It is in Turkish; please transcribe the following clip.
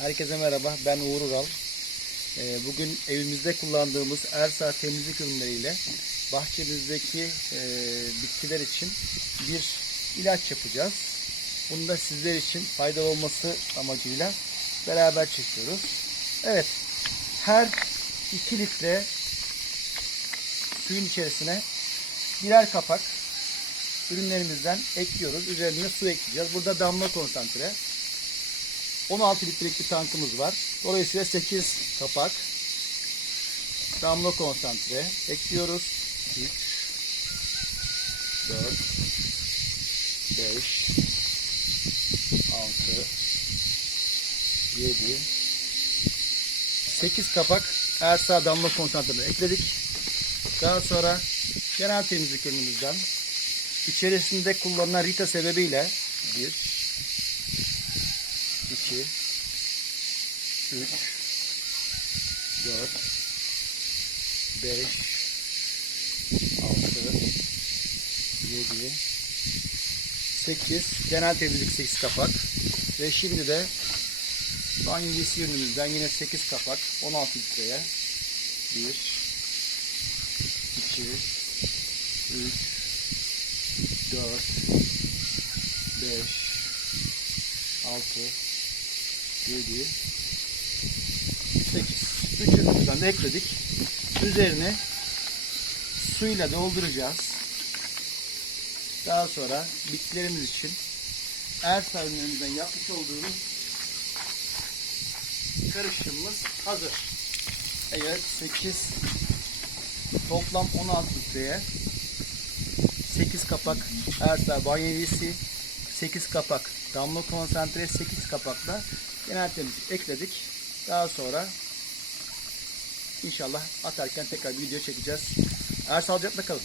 Herkese merhaba, ben Uğur Ural. Ee, Bugün evimizde kullandığımız Ersa temizlik ürünleriyle bahçemizdeki e, bitkiler için bir ilaç yapacağız. Bunu da sizler için faydalı olması amacıyla beraber çekiyoruz. Evet, her 2 litre suyun içerisine birer kapak ürünlerimizden ekliyoruz. Üzerine su ekleyeceğiz. Burada damla konsantre. 16 litrelik bir tankımız var. Dolayısıyla 8 kapak damla konsantre ekliyoruz. 3 4 5 6 7 8 kapak Ersa damla konsantreni ekledik. Daha sonra genel temizlik ürünümüzden içerisinde kullanılan Rita sebebiyle 1 2 3 4 5 6 7 8 genel temizlik 8 kapak. Ve şimdi de banyo giysi ürünümüzden yine 8 kapak. 16 litreye. 1 2 3 4 5 6 7 8 3 ürünümüzden de ekledik. Üzerine suyla dolduracağız. Daha sonra bitkilerimiz için Ersa ürünlerimizden yapmış olduğumuz karışımımız hazır. Evet 8 toplam 16 litreye 8 kapak Ersa banyevisi 8 kapak damla konsantre 8 kapakla genel temizlik ekledik. Daha sonra inşallah atarken tekrar bir video çekeceğiz. Eğer sağlıcakla kalın.